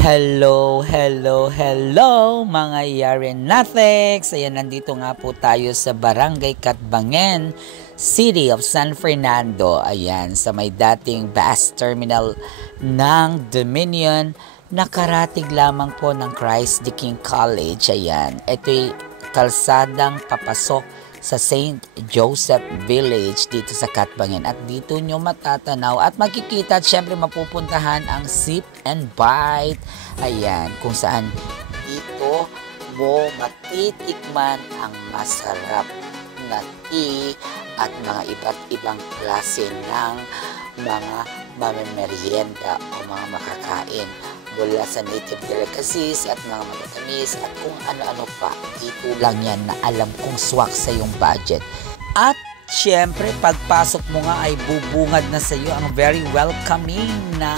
Hello, hello, hello mga Yarenathics! Ayan, nandito nga po tayo sa Barangay Catbangen, City of San Fernando. Ayan, sa may dating bus terminal ng Dominion, nakaratig lamang po ng Christ the King College. Ayan, ito'y kalsadang papasok sa St. Joseph Village dito sa Catbangen. At dito nyo matatanaw at makikita at syempre mapupuntahan ang Sip and Bite. Ayan, kung saan dito mo matitikman ang masarap na tea at mga iba't ibang klase ng mga mamimerienda o mga makakain mula sa native delicacies at mga matatamis at kung ano-ano pa. Dito lang yan na alam kong swak sa yung budget. At syempre, pagpasok mo nga ay bubungad na sa iyo ang very welcoming na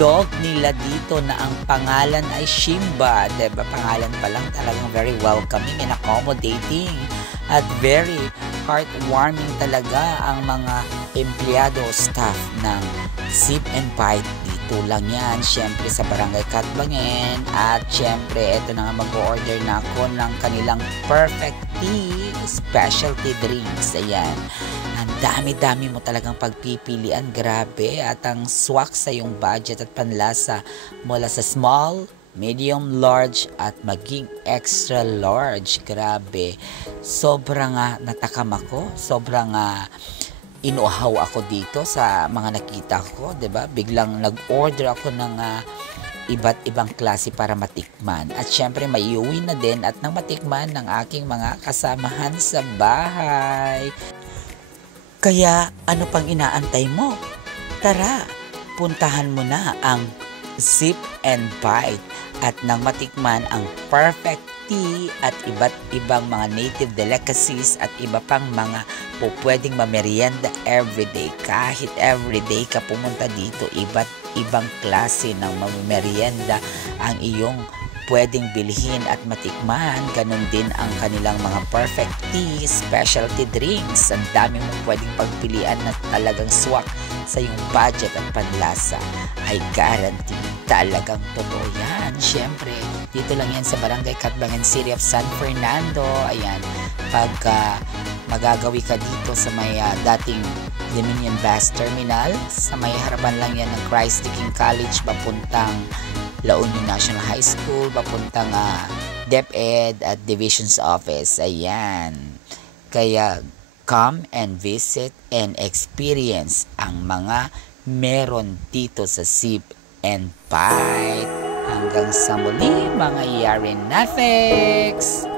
dog nila dito na ang pangalan ay Shimba. Diba? Pangalan pa lang talagang very welcoming and accommodating at very heartwarming talaga ang mga empleyado staff ng Sip and Bite. Dito lang yan, syempre sa Barangay Catbangen. At syempre, eto na nga mag-order na ako ng kanilang perfect tea specialty drinks. Ayan, ang dami-dami mo talagang pagpipilian, grabe. At ang swak sa yung budget at panlasa mula sa small, medium, large at maging extra large. Grabe, sobrang natakam ako, sobrang inuhaw ako dito sa mga nakita ko, 'di ba? Biglang nag-order ako ng iba't ibang klase para matikman. At syempre maiuwi na din at nang matikman ng aking mga kasamahan sa bahay. Kaya ano pang inaantay mo? Tara, puntahan mo na ang Sip and Bite at nang matikman ang perfect tea at iba't ibang mga native delicacies at iba pang mga pwedeng mamerienda everyday. Kahit everyday ka pumunta dito, iba't ibang klase ng mamerienda ang iyong pwedeng bilhin at matikman. Ganun din ang kanilang mga perfect tea, specialty drinks. Ang dami mong pwedeng pagpilian na talagang swak sa iyong budget at panlasa. I guarantee talagang totoo yan. Siyempre, dito lang yan sa Barangay Catbangen, City of San Fernando. Ayan, pagka magagawi ka dito sa may dating Dominion Bus Terminal, sa may harapan lang yan ng Christ the King College, papuntang La Union National High School, papuntang DepEd at Divisions Office. Ayan, kaya come and visit and experience ang mga meron dito sa Sip and Bite. Hanggang sa muli mga Yarenathics!